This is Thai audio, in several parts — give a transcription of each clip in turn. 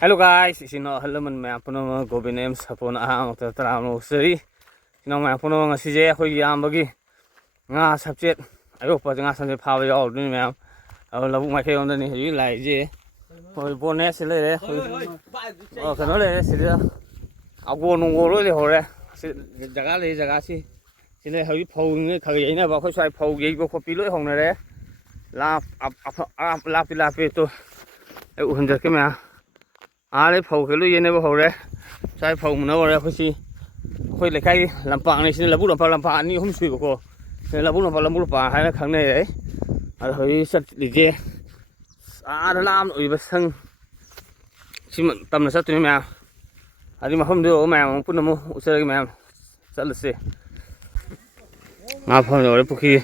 Hello guys, sino halaman may puno Gobin Ems hapon ang tataramo seri. Sino may puno nga si Jay ako'y yambagi nga subject. Ayo pa nga sa power yaw din may labu may kayo na ni yun lai Jay. Hoy bonus sila re. Oh kano le sila. Ako nung golo le hore. Jaga le jaga si. Sila hoy phau nge khagay na ba khoi sai phau yei ko khopi loi hong na re. La la pi to. Ai u hunjar ke ma. Lấy phâu cái lưỡi này bao phâu đấy, sai phâu nó vào đây khơi lại cái làm phẳng này xin là bút làm phẳng này không suy của cô, nên là bút làm phẳng hay là kháng này đấy, hơi sạch để che, đó làm rồi bớt sưng, xin tầm là sạch tụi mèo, đi mà không được mèo bút nó mua sơ cái mèo, sạch là gì, ngáp phâu rồi đấy khi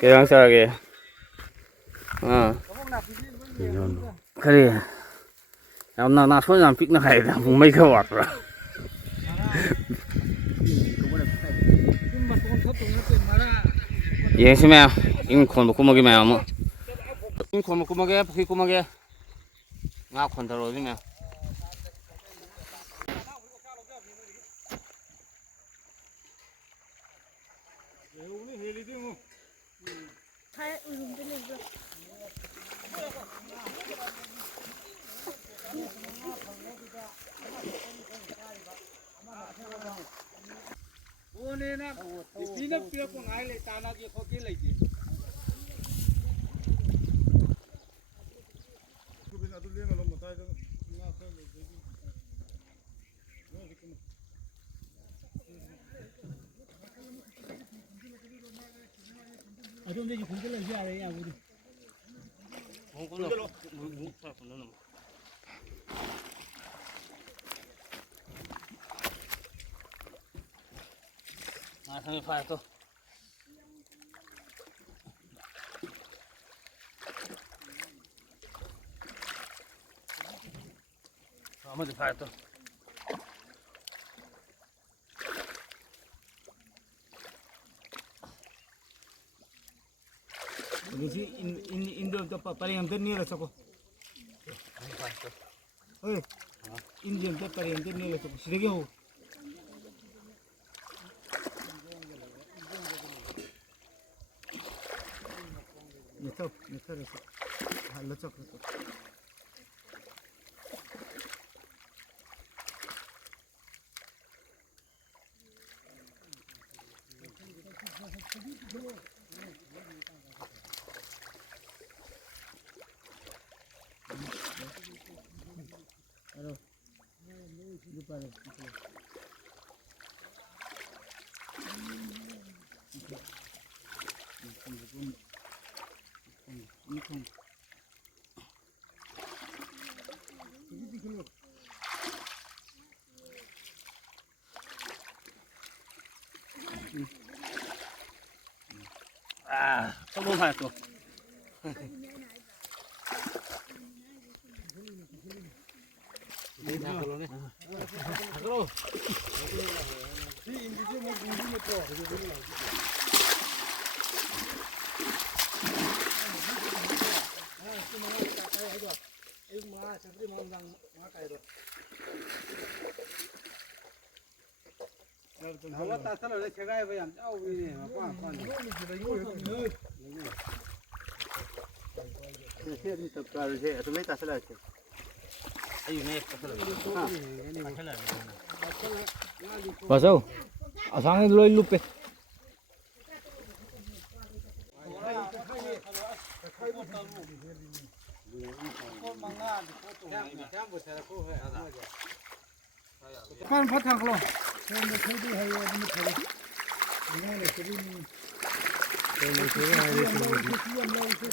cái đang sao kìa, cái gì, nào số làm picnic này là vùng mấy cái hoạt rồi, vậy xem nào, in con một cái mèo mà, in con một cái khi con một cái, ngáp con thằng rồi thế nào. Ini nak, ini pihak pengai le tanah dia kau kira lagi. Aduh ni juga kunci lagi ada yang ini. Thằng phải to. Mà thì phải to. Jadi Indo tu paling yang terni lah sako. Oi, Indian tu paling yang terni lah sako. Sedegi ho. Nyetar itu, hal lecok itu. Halo, lupa deh. Không phải to. Kalau tak salah le cegai bayam jauh ini apa. Ini terkal je, tu le tak salah je. Ayo ni tak salah. Pasau, asang ni loi lupe. Pan patang kalau.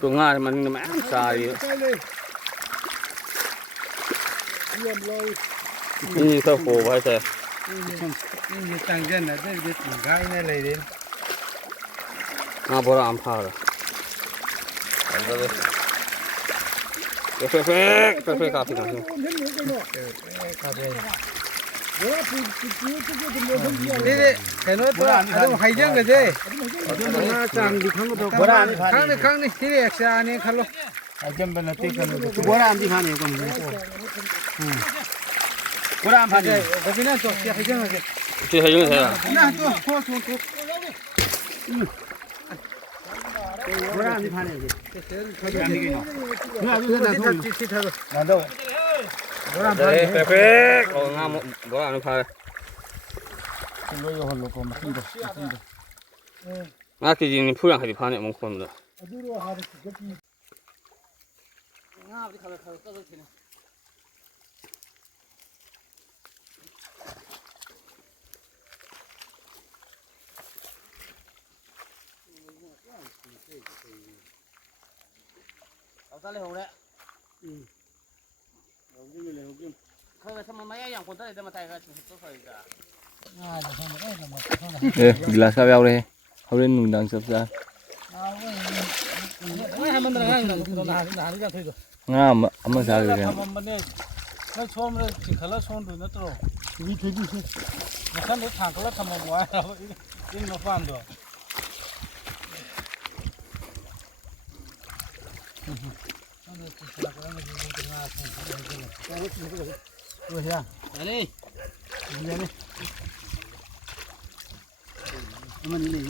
Tụi Nga thì mình mà ăn xài vậy. Như sao khổ vậy thế? Ini tangjan ada di tinggal ini lagi. Nga bora am phao rồi. Phê cà phê nào. นี่เห็นว่าตัวಅದು ಹೈಜಂಗ್ ಇದೆ ಖಂಗ್นี่เอ็กซ์อันนี้ขลุ่ जंबल ते कर बोरा आंधी खाने को बोरा आम खाने बबिना तो क्या हजंग है这还用谁啊？ ना तो बोरा आंधी खाने के ना दो对，贝贝，哦，俺们不让人拍， लो यो हल्लो को मखी दो俺最近普遍还得拍那么空的。 เอาซะเลยโหละเขาทำไมอย่างคนได้มาไทยก็ต้องใส่จ้ะ gelas kau yang boleh, kau boleh nundang sebesar. ไม่ให้มันอะไรนะตัวหนาหรือยังเคยดู Ngah, amat sahaja kan. มันเนี่ยแล้วชมเลยสิขลังชมดูนะตัววิธีดูสิมันขั้นได้ทางก็แล้วทำมาบ่อยเรายิ่งมาฟันด้วยตัวเฮีย อันนี้ นี่นี่ มันนี่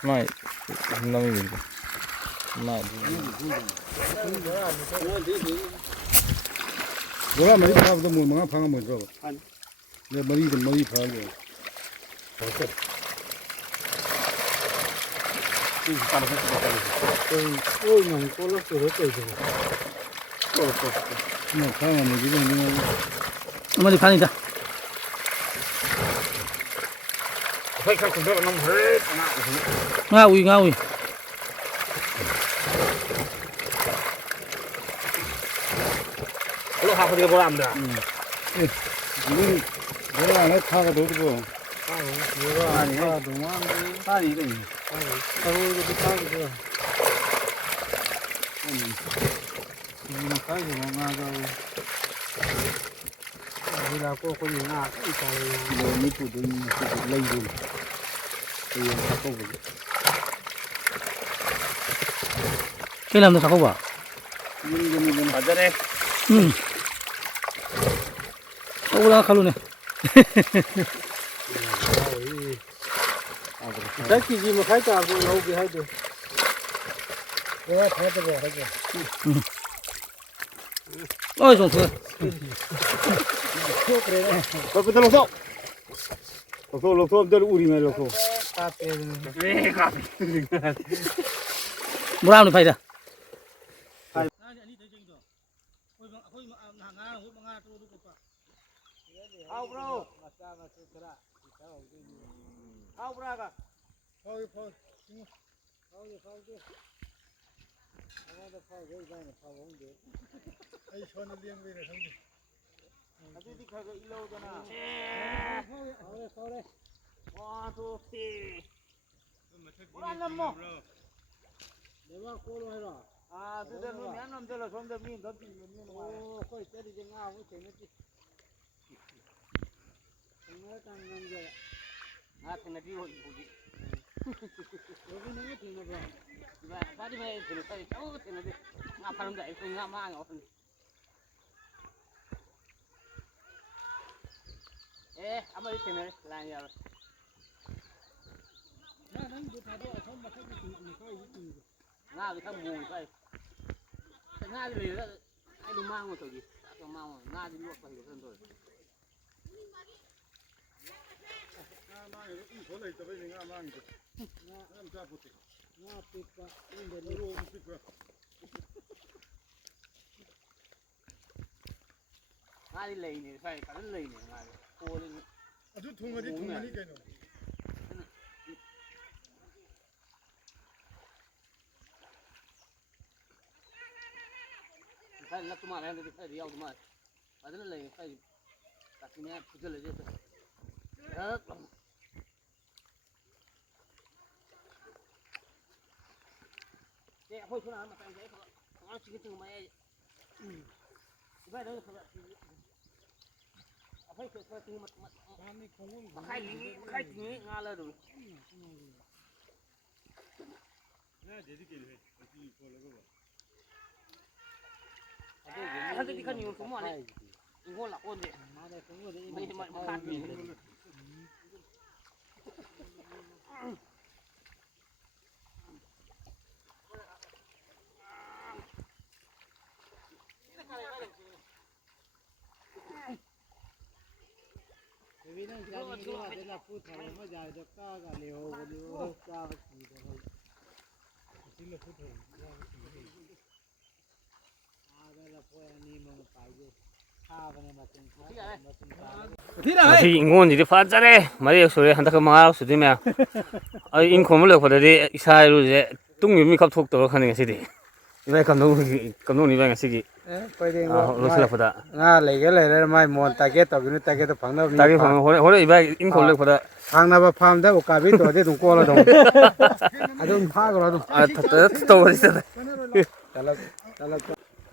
Mai, nama ini. Mai. बोला मरी खा तो मुंह मंगा फांगा मुझ रहा ये मरी खा गयाโอ้ยมันก็ลักษณะตัวเดียว ना फांगा मुझे तो नहीं มาดิพันนี่จ้ะ ค่อยเข้าคุณด้วยน้ำเฮ้ย ง่าอุ้ย เราหาคนเดียวโบราณเด้อ नहीं बोला ना खा का दो तो อันนี้ดูว่า ป้านี่ก็ เขาจะไปข้าวกันมันข้าวอยู่งาเราเวลาก็คนอยู่งาอีกใจ नहीं तो दिन लई दो तो ये खाओ बोले แค่ลำตัวสักว่า 가자래 เอาละขลุ่นเนี่ยแต่กี่จีมาขายตาเราไปให้ดูขายตัวให้ดูโอ้ยสงสาร तो कितना लोग तो उड़ी में लोग ตาเป็น เฮ้ยครับ โบราณนี่ไปจ้ะเอาบรเอาบรากัน ไอ้ชนเลี้ยงไปเลยทั้ง อันนี้ที่เขาก็อีโลกันนะ1 2 3วันละมั้ง เดี๋ยวว่าโคโลให้หรอ เดี๋ยวนู้นเนี่ยน้ำเดือดส้มเดือดมีนมีน โอ้ค่อยจะได้งาไว้เฉยนิดนึงตั้งเงินเยอะ ถึงนาทีโอ้ยบุญ เดี๋ยวนี้ถึงนะ บ้านที่ไม่ถึงไปโอ้ถึงนาทีงาพันธุ์ใหญ่เป็นงามากเอาเอามาถึงเลยลายยาว นั่นดูท่าด้วยเขามาแค่ตีนี่เขาอีกตี งาไปทั้งมูไปแต่งาเลยแล้วไอ้ดูมั่งมาตัวดีตัวมั่งงาที่ลวกไปอยู่เพิ่มตัว คนเลยจะไปยังงานนั่งนั่นจ้าพุทธิ งาปิดกะอินเดีย โอ้ยสิกว่า งาที่เลยเนี่ยใช่กันเลยเนี่ยงาโคเลย อ่ะทุกทุ่งนี่กันเนาะ ใช่แล้วตัวมาแล้วก็ใช่เดียวตัวมาอันนั้นเลยใช่ตัดเนี่ยพุทธเลยเจ้าเนี่ยพวกคุณมาตั้งใจเขาชิคกี้พายมาไปเดี๋ยวเขาไป ค่อยคือมาไข่ลิงไข่นี้งาเลยดูถ้าจะที่ขันอยู่ผมว่าเนี่ยอีกคนละคนเดียไม่มาขาดมีวินัยจำที่ว่าเวลาพูดทำไม่ได้จะกล้ากันเร็วกันเร็วกล้าขี่กันเลยที่เราพูดถึงว่าเวลาพวกนี้มันไปอยู่ข้าวมันมาถึงข้าวมาถึงข้าว ที่งวนที่ฟ้าจะเลยมาเรียกสุริหันตะกมาสุดที่แม่ไอ้อินคอมเลือกพอดีใช่รู้จักตุ้งอยู่มีขับทุกตัวขันยังสิดีนี่ไปคำนู้นนี่ไปงั้นสิกี่ไปเรียนรู้สึกพอดีอะไรกันเลยแล้วไม่มองตาเกตตัวนี้ตาเกตฝังแล้วตาเกตฝังหัวอีไปอินคอมเลือกพอดีฝังน้ำพามได้โอกาสวิตัวที่ตรงก้นเราตรงอันนั้นพากันเราตรงตัวที่สุดแต่ละ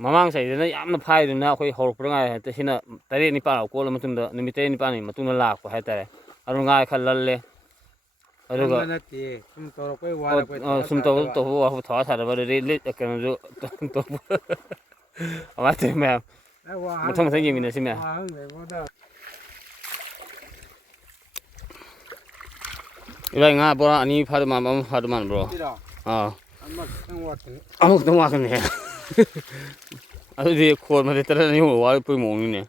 มามั่งใส่เนี่ยยามน่ะพายเนี่ยคุยหอบปรึงไงแต่ที่น่ะแต่เรื่องนี้ป่าวกูแล้วมันตุ้งเด้อนี่มีแต่นี่ป่าวนี่มันตุ้งนั่นลากไปให้แต่อารมณ์ง่ายขันลันเลยอะไรก็ซุ่มตัวก็ว่าซุ่มตัวว่าถอดสารบัดเรื่อยๆกันดูตัวเอาไว้ถึงแม่มันต้องใช้ยิงนี่ใช่ไหมอีไรง่ายบ่ล่ะอันนี้พาดมันบรอ่าเอาต้องว่ากันเนี่ยอันนี้โคตรมันจะตระนี่หัวไปมองนี่เนี่ย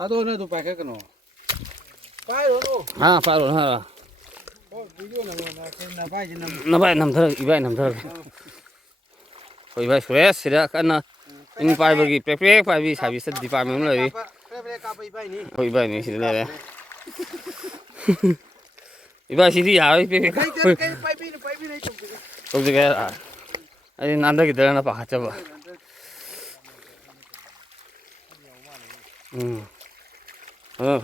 ถ้าโดนเนี่ยดูไปแค่กันเนาะไปโดนไปโดนฮะโอ้ยดูนะนะไปจิน้ำไปน้ำเถอะอีไปน้ำเถอะอีไปสวยสิละกันนะอินไปบางทีเป๊ะๆไปวิชาวิสัยดีไปมั้งเลยอีไปนี่สิเลยอีไปสิที่ยาวอีเป๊ะๆตรงนี้ก็ไอ้นั่นได้กี่เดือนนะปะฮัจฉะ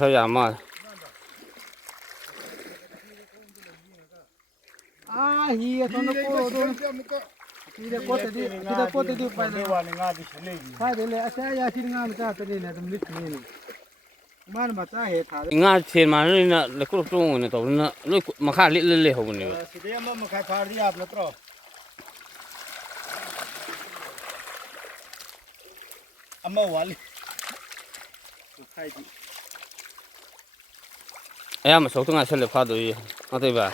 พยายามมาเฮียตอนนั้นโคตรที่เด็กโคตรดีไปเลยวันงานที่เฉลี่ยใช่เลยอาจารย์ยาที่งานจ้าตัวนี้นะตรงนี้นี่มันมาจ้าเหตุฐานงานเชียนมาเนี่ยนะเล็กกรุ๊ปตรงนี้ตัวนี้นะลูกมาขายเล่ๆหัวนี่สิเดียมาขายพารีอาบแล้วตรออามาวันใครดีไอ้ยามสองตัวงานเฉลี่ยพาดูยี่มาตีบ่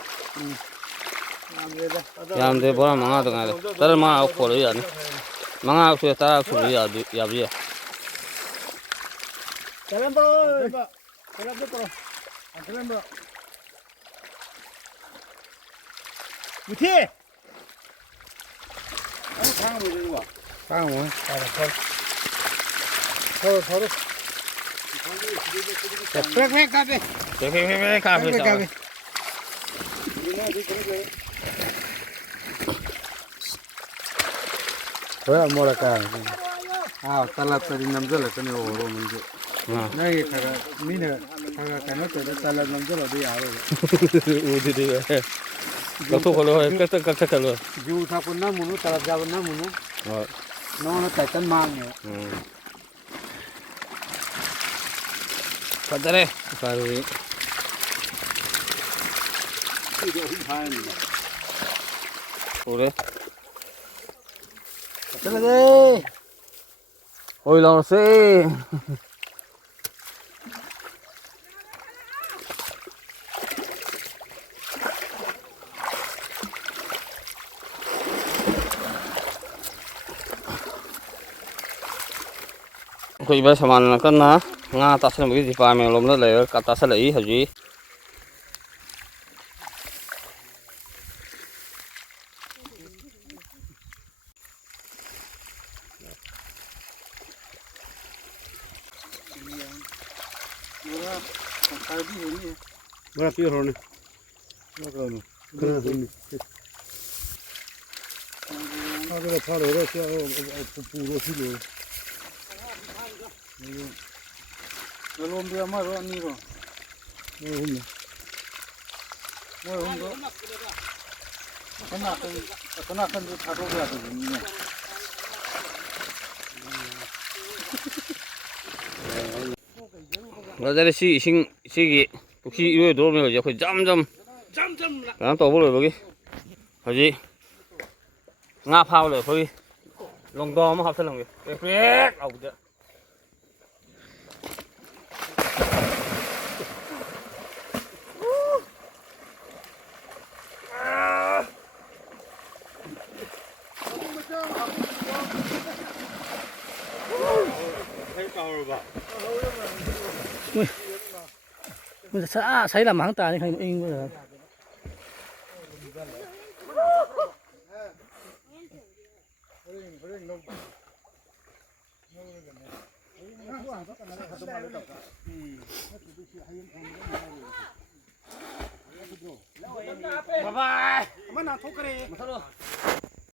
ยามเดี๋ยวบอกมังงะตัวงานเลยแต่ละมาเอาขวดเลยอ่ะนี่มังงะช่วยตาช่วยยาบีjalan bro jalan bro muti ayo phang mo đi qua phang mo thôi phek cà phê cà phê thôi mua là cà talat tadi namzal kan yo ro munje nai thaga mine thaga kana to talat namzal odi aro odi de ka to kholo ka khalo ju tha pun na munu talat ja na munu no na ta tan mang ne padare parui ore चलो दे ôi lo xe Koi ba saman kan na nga ta sa mi di pa me lom la le ka ta sa lai ha ji Berapa pihak ni? Berapa ni? Berapa ni? Ada apa ada siapa puru sih belum dia mah ro ni ro ni. kena kan taruh dia tu ni ꯉꯁꯥꯏ ꯁꯤ ꯏꯁꯤꯡ ꯁꯤꯒꯤ ꯄꯨꯈ꯭ꯔꯤ ꯏꯔꯣꯏꯗꯧꯔꯕꯅꯤ ꯍꯧꯖꯤꯛ ꯑꯩꯈꯣꯏ ꯖꯝ ꯀꯩꯅꯣ ꯇꯧꯕ ꯂꯣꯏꯕꯒꯤ ꯍꯧꯖꯤꯛ ꯉꯥ ꯐꯥꯕ ꯂꯣꯏꯕꯒꯤ ꯂꯣꯡꯗꯥꯎ ꯑꯃ ꯍꯥꯞꯆꯤꯜꯂꯝꯒꯦ ꯄ꯭ꯔꯦꯛ ꯂꯥꯎꯕꯗ mình sẽ thấy là máng tà như hình in bây giờ bye bye Mana thúc cái này.